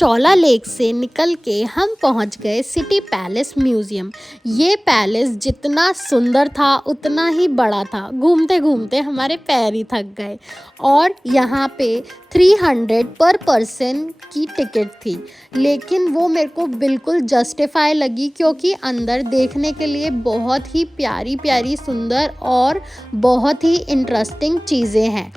Chaula lake से निकल के हम पहुंच गए सिटी पैलेस म्यूज़ियम। ये पैलेस जितना सुंदर था उतना ही बड़ा था। घूमते घूमते हमारे पैर ही थक गए। और यहाँ पे 300 पर पर्सन की टिकट थी, लेकिन वो मेरे को बिल्कुल जस्टिफाई लगी क्योंकि अंदर देखने के लिए बहुत ही प्यारी प्यारी सुंदर और बहुत ही इंटरेस्टिंग चीज़ें हैं।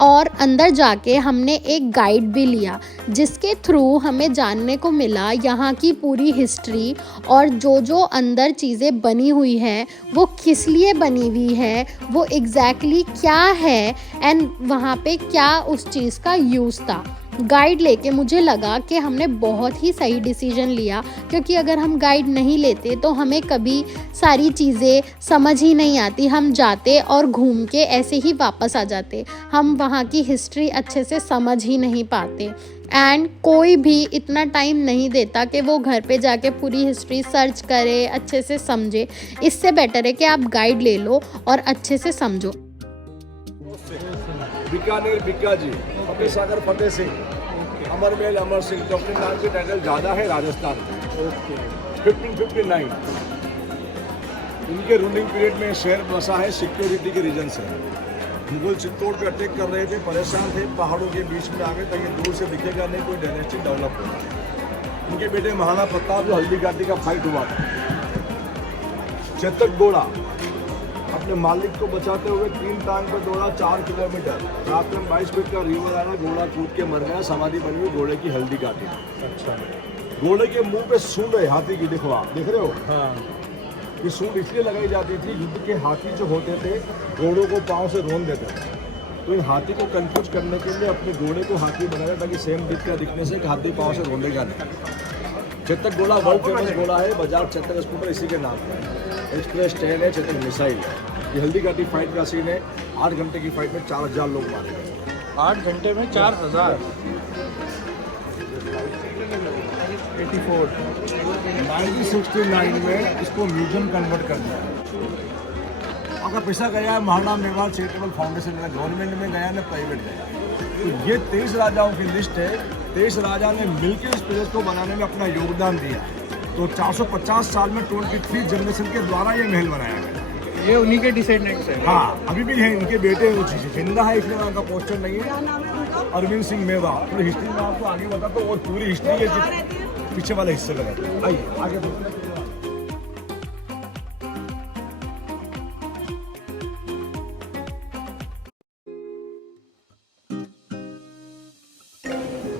और अंदर जाके हमने एक गाइड भी लिया जिसके थ्रू हमें जानने को मिला यहाँ की पूरी हिस्ट्री और जो अंदर चीज़ें बनी हुई है वो किस लिए बनी हुई है, वो एग्जैक्टली क्या है एंड वहाँ पे क्या उस चीज़ का यूज़ था। गाइड लेके मुझे लगा कि हमने बहुत ही सही डिसीजन लिया, क्योंकि अगर हम गाइड नहीं लेते तो हमें कभी सारी चीज़ें समझ ही नहीं आती। हम जाते और घूम के ऐसे ही वापस आ जाते, हम वहाँ की हिस्ट्री अच्छे से समझ ही नहीं पाते। एंड कोई भी इतना टाइम नहीं देता कि वो घर पे जाके पूरी हिस्ट्री सर्च करे, अच्छे से समझे। इससे बेटर है कि आप गाइड ले लो और अच्छे से समझो। बीकानेर बिक्का जी, फतेह सागर फतेह सिंह, अमरमेल अमर सिंह, तो अपने नाम के टाइटल ज़्यादा है राजस्थान में। 1559 इनके रूलिंग पीरियड में शहर बसा है, सिक्योरिटी के रीजन से। मुगल चित्तौड़ पे अटैक कर रहे थे, परेशान थे, पहाड़ों के बीच में आ गए ताकि दूर से दिखेगा नहीं, कोई डायनेस्टी डेवलप होगा। उनके बेटे महाराणा प्रताप जो हल्दी घाटी का फाइट हुआ था, चेतक घोड़ा अपने मालिक को बचाते हुए 3 टांग पर दौड़ा 4 किलोमीटर, रात में 22 फीट का रिवर आया, घोड़ा कूद के मर गया, समाधि बनी हुई घोड़े की हल्दी घाटी। अच्छा, घोड़े के मुंह पे सूंड है हाथी की, देख रहे हो? हाँ। ये सूंड इसलिए लगाई जाती थी, युद्ध के हाथी जो होते थे घोड़ों को पाँव से रोन देते थे, तो इन हाथी को कंफ्यूज करने के लिए अपने घोड़े को हाथी बनाया ताकि सेम दिख का दिखने से हाथी पाँव से रोनेगा नहीं। चेतक घोड़ा वर्ल्ड फेमस घोड़ा है, बजाज चेतक स्कूटर इसी के नाम पर है। एक्सप्रेस ट्रेन है, चेतक मिसाइल है। ये हल्दी घाटी फाइट का सीन है। 8 घंटे की फाइट में 4000 लोग मारे गए। 8 घंटे में 4000। 1969 में इसको म्यूजियम कन्वर्ट कर दिया। अगर पैसा गया है महाराणा मेवाड़ चैरिटेबल फाउंडेशन में, गवर्नमेंट में गया ना प्राइवेट गया। तो ये 23 राजाओं की लिस्ट है। 23 राजा ने मिलकर इस पैलेस को बनाने में अपना योगदान दिया। तो 450 साल में 23 जनरेशन के द्वारा ये महल बनाया गया। ये उन्हीं के डिसेंडेंट्स हैं। हाँ, अभी भी है, इनके बेटे जिंदा है, इसलिए उनका पोस्टर नहीं है। अरविंद सिंह मेवा। पूरी हिस्ट्री में आपको आगे बताता हूँ, और पूरी हिस्ट्री है पीछे वाले हिस्से का। आइए आगे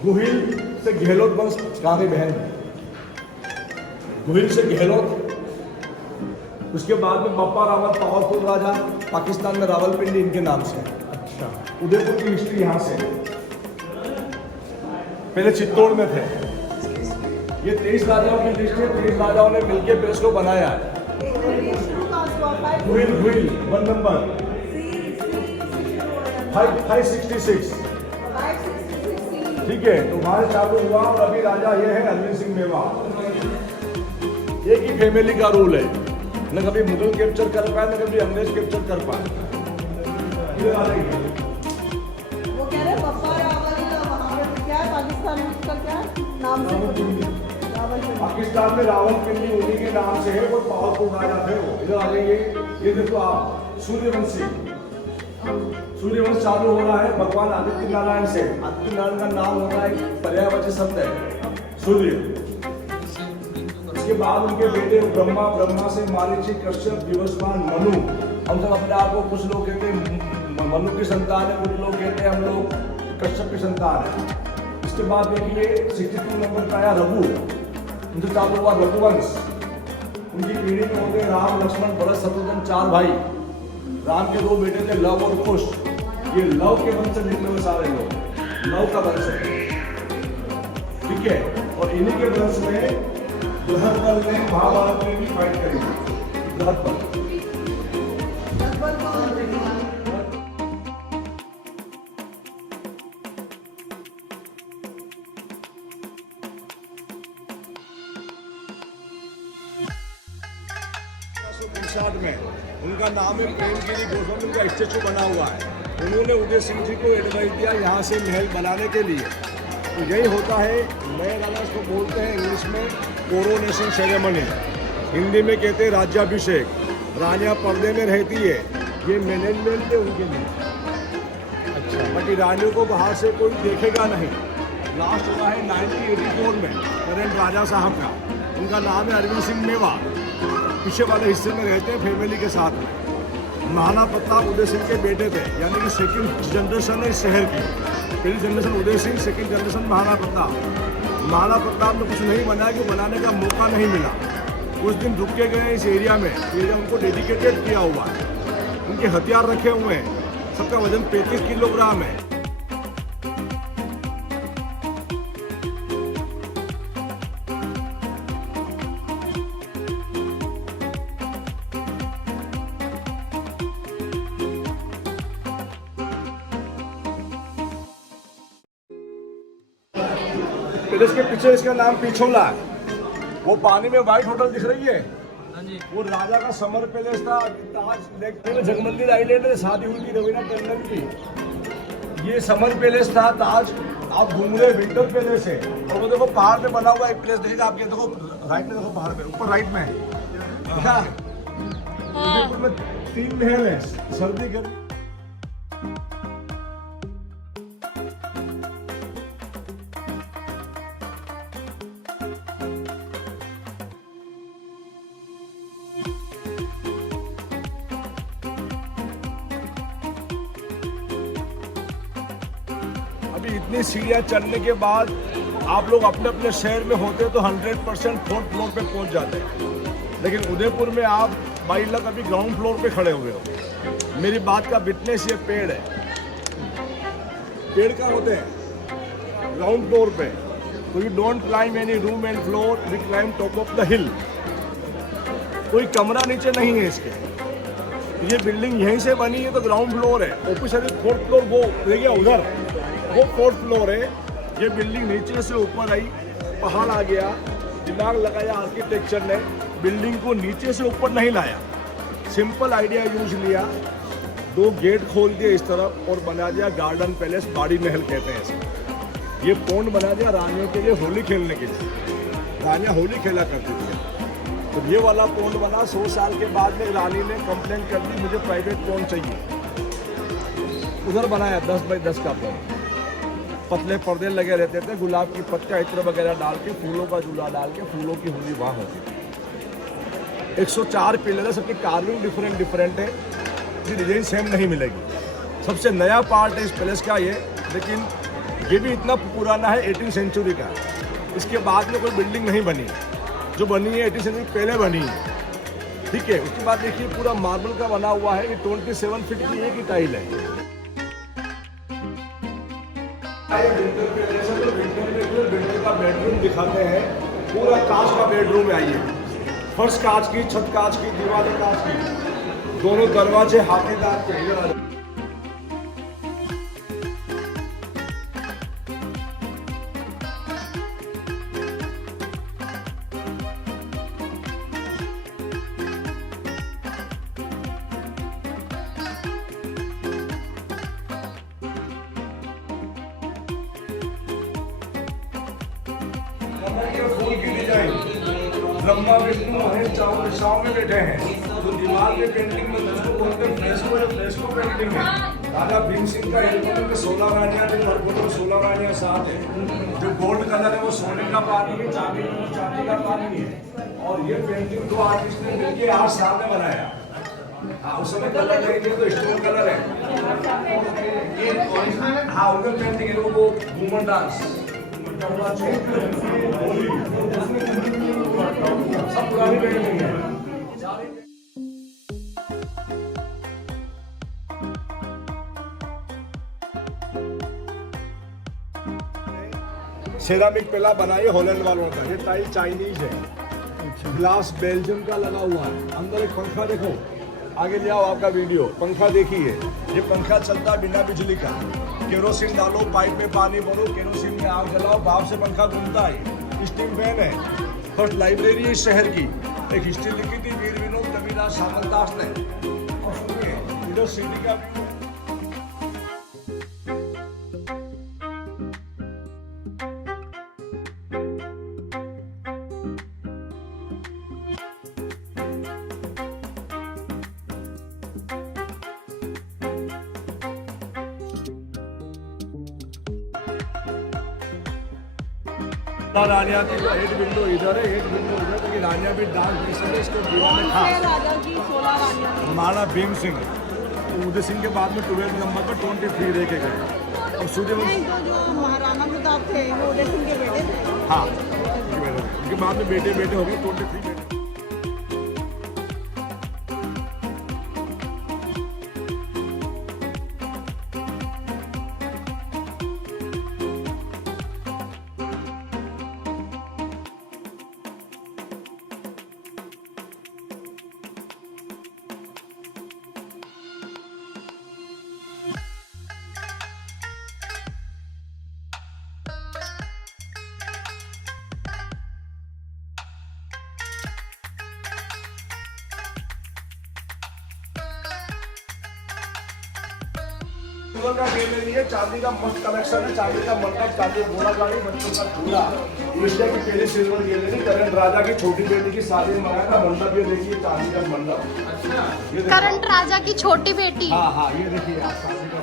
गोहिल से गहलोत वंश कहाँ की बहन है, गोहिल से गहलोत। उसके बाद में बप्पा रावल पावरफुल राजा, पाकिस्तान में रावलपिंडी इनके नाम से। अच्छा, उदयपुर की हिस्ट्री यहाँ से। पहले चित्तौड़ में थे। ये 23 राजाओं की लिस्ट है। 23 राजाओं ने मिलकर पैलेस को बनाया है। गोहिल 1 नंबर 566। ठीक है, तो वहां चालू हुआ और अभी राजा ये है अरविंद सिंह मेवा। एक ही फैमिली का रूल है, न कभी मुगल कैप्चर कर पाए, न कभी अंग्रेज कैप्चर कर पाए। वो कह रहे बप्पा रावल, वहाँ पे क्या है पाकिस्तान में, उसका क्या नाम से? पाकिस्तान में रावलपिंडी उन्हीं के नाम से है, वो पावरफुल राजा थे वो। इधर आ जाइए, ये देखो आप, सूर्यवंशी। सूर्यवंश चालू हो रहा है भगवान आदित्य नारायण से। आदित्य नारायण का नाम होता है पर्यायवाची शब्द है सूर्य। इसके बाद उनके बेटे ब्रह्मा, ब्रह्मा से मारीची, कश्यप, विवस्वान, मनु। हम सब अपने आप को, कुछ लोग कहते हैं मनु की संतान है, कुछ लोग कहते हैं हम लोग कश्यप की संतान है। इसके बाद देखिए 62 नंबर का आया रघु। उनसे चालू हुआ रघुवंश। उनकी पीढ़ी में होते राम, लक्ष्मण, भरत, शत्रुघ्न, 4 भाई। राम के 2 बेटे थे लव और कुश। ये लव के वंश से निकले हुए सारे लोग, लव का वंश है। ठीक है, और इन्हीं के वंश में बृहद्बल ने महाभारत में भी फाइट करी। बृहद्बल में उनका नाम है प्रेमगिरी गोस्वामी, उनका स्टेचू बना हुआ है। उन्होंने उदय सिंह जी को एडवाइस दिया यहाँ से महल बनाने के लिए। तो यही होता है, नए राजा को बोलते हैं इंग्लिश में कोरोनेशन सेरेमनी, हिंदी में कहते हैं राज्याभिषेक। रानियाँ पर्दे में रहती है, ये मैनेजमेंट है उनके लिए। अच्छा, बाकी रानियों को बाहर से कोई देखेगा नहीं। लास्ट हुआ है 1984 में करंट राजा साहब का, उनका नाम है अरविंद सिंह मेवाड़। पीछे वाले हिस्से में रहते हैं फैमिली के साथ में। महाराणा प्रताप उदय सिंह के बेटे थे, यानी कि सेकंड जनरेशन है इस शहर की। पहली generation Uday Singh, second generation Maharana Pratap. Maharana Pratap ने कुछ नहीं बनाया कि बनाने का मौका नहीं मिला। कुछ दिन रुक के गए इस एरिया में, एरिया उनको डेडिकेटेड किया हुआ है। उनके हथियार रखे हुए हैं, सबका वजन 35 किलोग्राम है। पैलेस के पीछे इसका नाम पिछोला है। वो पानी में व्हाइट होटल दिख रही है, वो राजा का समर पैलेस था। ताज लेक पे जगमंदिर आइलैंड में शादी हुई थी रवीना टंडन की। ये समर पैलेस था। ताज आप घूम रहे विंटर पैलेस है। और वो देखो पहाड़ पे बना हुआ एक पैलेस दिखेगा आपके, देखो राइट में, देखो पहाड़ पे ऊपर राइट में देखा, उदयपुर में 3 महल है, सर्दी गर्मी। अभी इतनी सीढ़ियाँ चढ़ने के बाद आप लोग अपने अपने शहर में होते तो 100% 4th फ्लोर पे पहुंच जाते हैं, लेकिन उदयपुर में आप 22 लाख अभी ग्राउंड फ्लोर पे खड़े हुए हो। मेरी बात का विटनेस ये पेड़ है। पेड़ कहाँ होते हैं? ग्राउंड फ्लोर पे। तो you don't climb any room and floor, we climb top of the hill. कोई कमरा नीचे नहीं है इसके। ये बिल्डिंग यहीं से बनी है तो ग्राउंड फ्लोर है। ऑफिशियली 4th फ्लोर वो देखिए उधर, वो 4th फ्लोर है। ये बिल्डिंग नीचे से ऊपर आई, पहाड़ आ गया, दिमाग लगाया आर्किटेक्चर ने, बिल्डिंग को नीचे से ऊपर नहीं लाया, सिंपल आइडिया यूज लिया। 2 गेट खोल दिए इस तरफ और बना दिया गार्डन पैलेस, बाड़ी महल कहते हैं इसे। ये पौंड बना दिया रानियों के लिए होली खेलने के लिए। रानियाँ होली खेला करती थी। तो ये वाला पौंड बना। 100 साल के बाद में रानी ने कंप्लेंट कर दी मुझे प्राइवेट पौंड चाहिए। उधर बनाया 10 बाई 10 का पौंड। पतले पर्दे लगे रहते थे, गुलाब की पत्ता इत्र वगैरह डाल के, फूलों का झूला डाल के, फूलों की होली वहाँ होती थी। 104 पिलर है, सबकी कार्विंग डिफरेंट है, डिजाइन सेम नहीं मिलेगी। सबसे नया पार्ट है इस पैलेस का ये, लेकिन ये भी इतना पुराना है, 18th सेंचुरी का। इसके बाद में कोई बिल्डिंग नहीं बनी, जो बनी है 18th सेंचुरी पहले बनी है, ठीक है। उसके बाद देखिए पूरा मार्बल का बना हुआ है, ये 27 फीट की एक ही टाइल है। विंटर का बेडरूम दिखाते हैं, पूरा कांच का बेडरूम है। आइए, फर्श कांच की, छत कांच की, दीवारें कांच की, दोनों दरवाजे हाथीदार के। फूल की डिजाइन, ब्रह्मा विष्णु महेश चारों दिशाओं में बैठे हैं। जो दीवार पे पेंटिंग में उसको बोलते हैं फ्रेस्को, या फ्रेस्को पेंटिंग है। राजा भीम सिंह का एल्बम में 16 रानियां थी, हर फोटो 16 रानियां साथ है। जो गोल्ड कलर है वो सोने का पानी है, चांदी का पानी है। और ये पेंटिंग 2 आर्टिस्ट ने मिलकर 8 साल में बनाया। हाँ, उस समय कलर नहीं थे तो स्टोन कलर है। हाँ, उनका पेंटिंग है वो वुमन डांस, सब पुरानी पेंटिंग है। सेरामिक पहला बनाइए हॉलैंड वालों का। ये टाइल चाइनीज है, ग्लास बेल्जियम का लगा हुआ है। अंदर एक पंखा देखो, आगे ले आओ आपका वीडियो। पंखा देखिए, ये पंखा चलता बिना बिजली का। केरोसिन डालो, पाइप में पानी भरो, केरोसिन में आग जलाओ, भाप से पंखा घूमता है। स्टीम फैन है। फर्स्ट लाइब्रेरी है शहर की। एक हिस्ट्री लिखी थी वीर विनोद कबीरदास सामलदास ने। और सुनिए, इधर सिटी का व्यू है। रानिया की एक विंडो इधर है, एक विंडो इधर, क्योंकि रानिया भी डांस इसलिए इसको दीवाने कौन था। से राजा की 16 रानियां थी? महाराणा भीम सिंह, तो उदय सिंह के बाद में 12 नंबर पर 23 रह के गए। और सूर्यवंशी, नहीं, तो जो महाराणा प्रताप थे वो उदय सिंह के बेटे थे। हाँ उनके बाद में बेटे बेटे हो गए 23 बेटे। सिल्वर का ज्वेलरी है, चांदी का मस्त कलेक्शन है, चांदी का मंडप, चांदी का घोड़ा गाड़ी, बच्चों का झूला। इंडिया की पहली सिल्वर ज्वेलरी करंट राजा की छोटी बेटी की शादी में मंगाया था मंडप। ये देखिए चांदी का मंडप। ये देखिए। करंट राजा की छोटी बेटी। हाँ हाँ, ये देखिए आप शादी का